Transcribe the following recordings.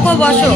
দেখো বসো।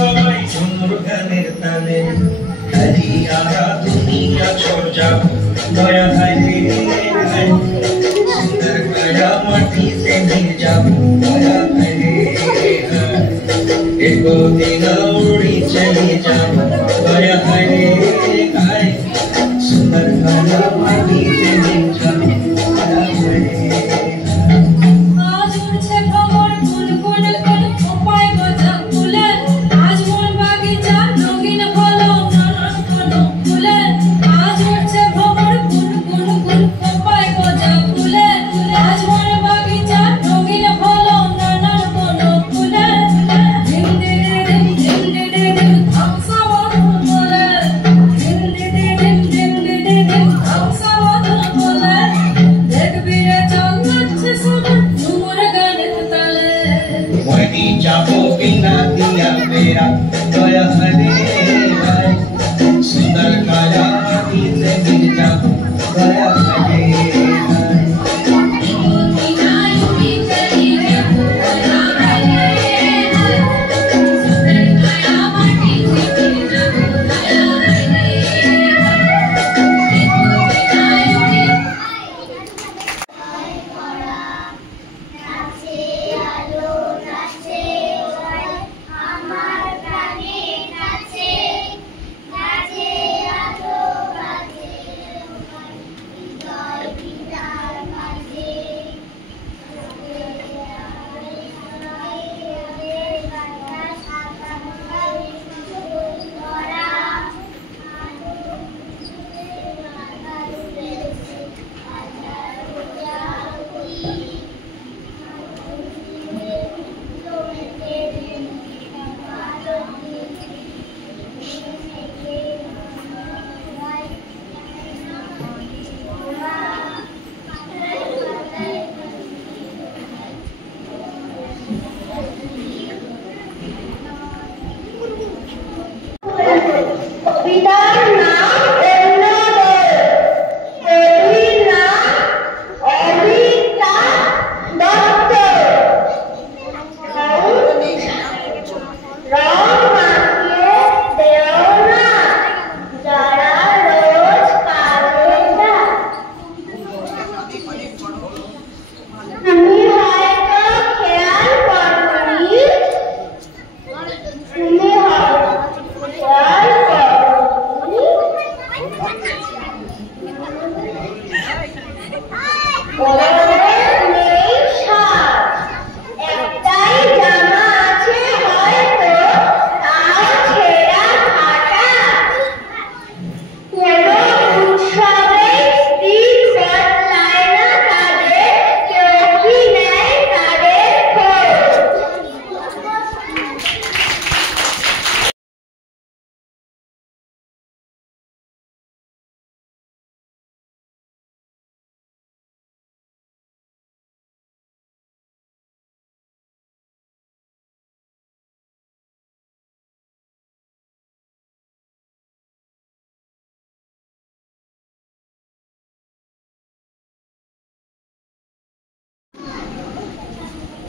Come,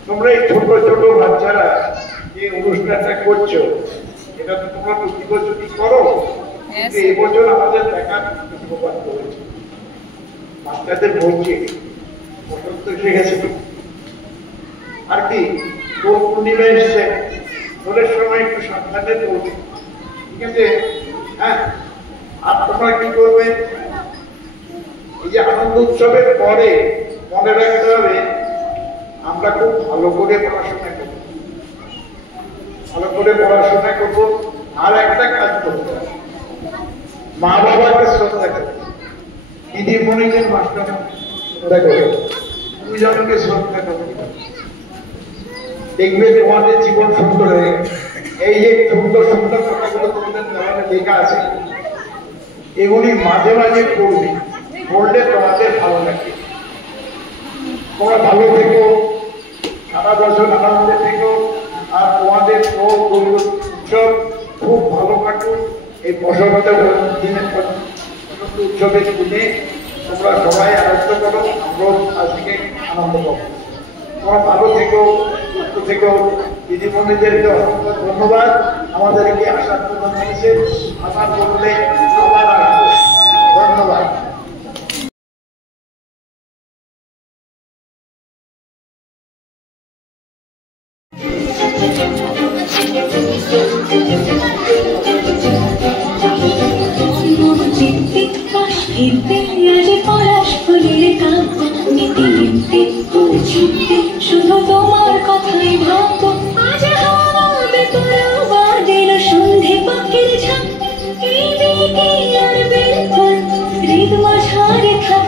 তোমরা এই ছোট ছোট বাচ্চারা যে অনুষ্ঠানটা করছো, এটা তো তোমরা প্রতি বছরই করো, কিন্তু এবছর আমাদের দেখার সৌভাগ্য হয়েছে। বাচ্চাদের বলছে বসন্ত এসে গেছে, আর কি দোল পূর্ণিমা এসেছে, দোলের সময় একটু সাবধানে বলবে, ঠিক আছে? হ্যাঁ, আর তোমরা কি করবে, এই যে আনন্দ উৎসবের পরে মনে রাখতে হবে আমরা খুব ভালো করে পড়াশোনা করবো, ভালো করে পড়াশোনা করবো। আর একটা কাজ করতে হবে, মা বাবাকে শ্রদ্ধা করবে, দিদিমণিকে মাস্টার শ্রদ্ধা করবে, গুরুজনকে শ্রদ্ধা করবে। দেখবে তোমাদের জীবন সুন্দর হয়ে গেছে। এই যে সুন্দর সুন্দর কথাগুলো তোমাদের দেওয়ালে লেখা আছে, এগুলি মাঝে মাঝে পড়বে, পড়লে তোমাদের ভালো লাগবে। তোমরা ভালো থেকো, সারা বছর আনন্দে থেকো, আর তোমাদের উৎসব খুব ভালো কাটুক। এই বসবাতে দিনের উৎসবের দিনে তোমরা সবাই আনন্দ করো, আমরাও আজকে আনন্দ করবো। তোমরা ভালো থেকো, সুস্থ থেকো। দিদিমণিদেরকে অসংখ্য ধন্যবাদ আমাদেরকে আসার জন্য নিয়েছে। আশা করলে আবার আসবো। ধন্যবাদ। শুধু তোমার কথাই ভাববো, আজ হাওয়াবে পরোয়া দিল সন্ধে পাখির ঝাঁক, এই বিকেল বেলফুল হৃদ মাঝারে থাক,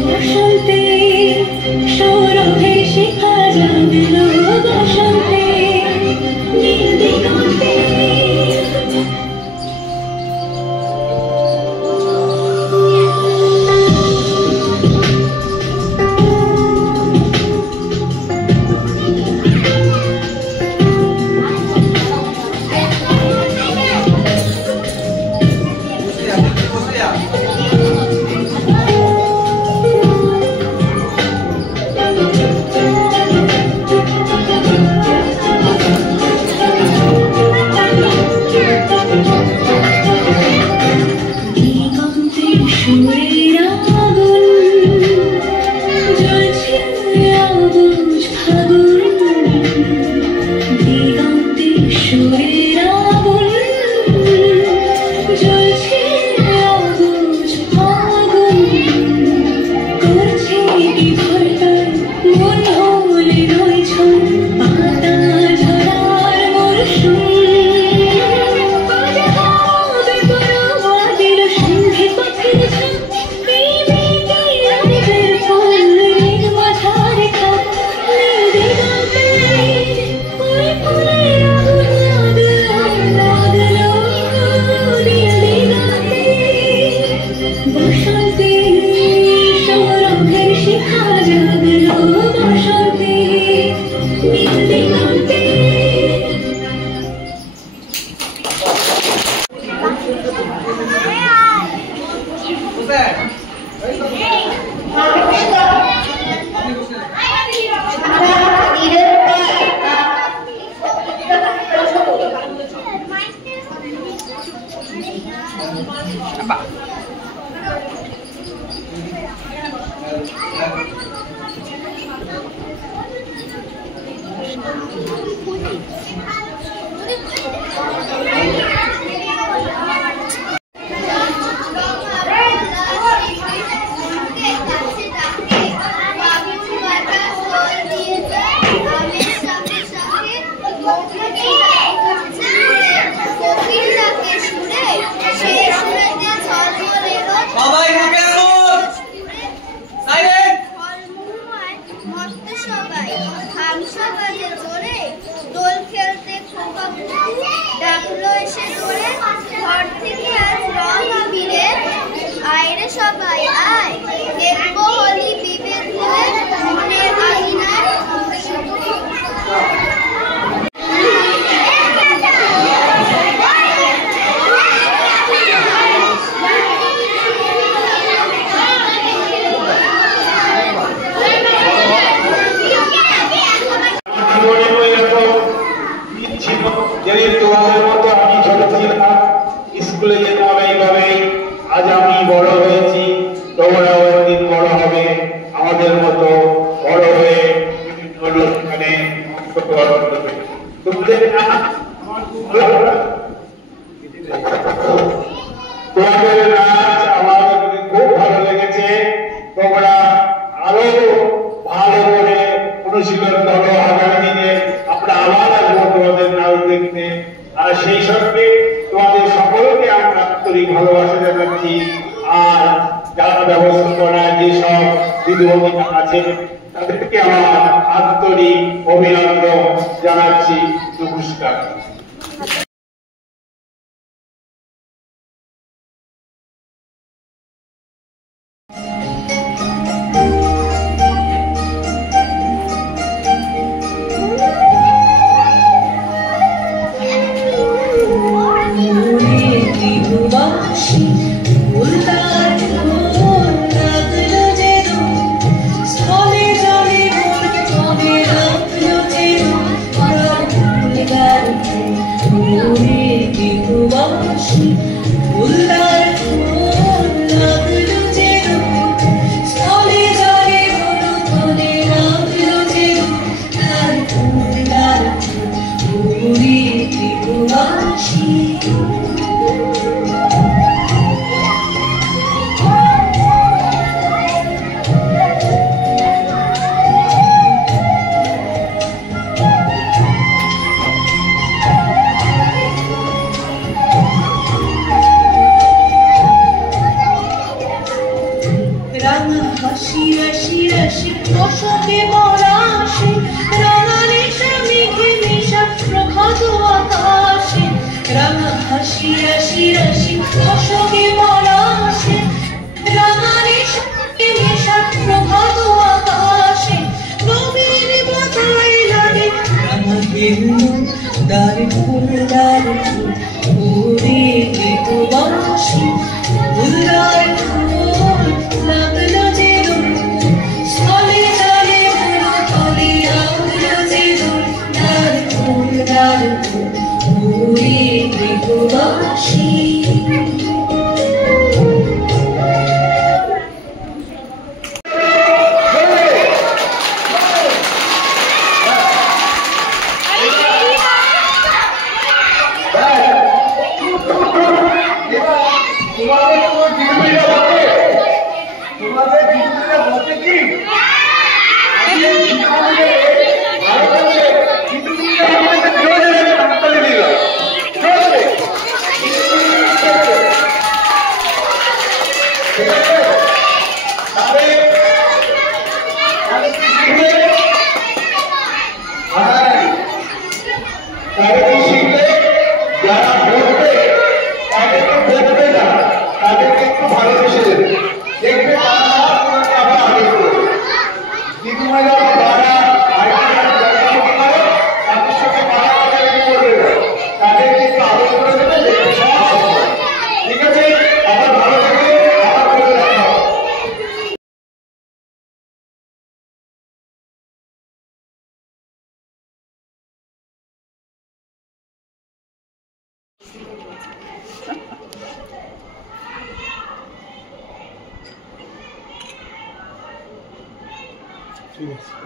বসন্তে সৌরভের শিখা জাগল, বসন্তে নীল দিগন্তে।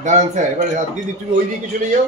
দাঁড়ান স্যার, এবারে দিদি তুমি ওই দিকে চলে যাও।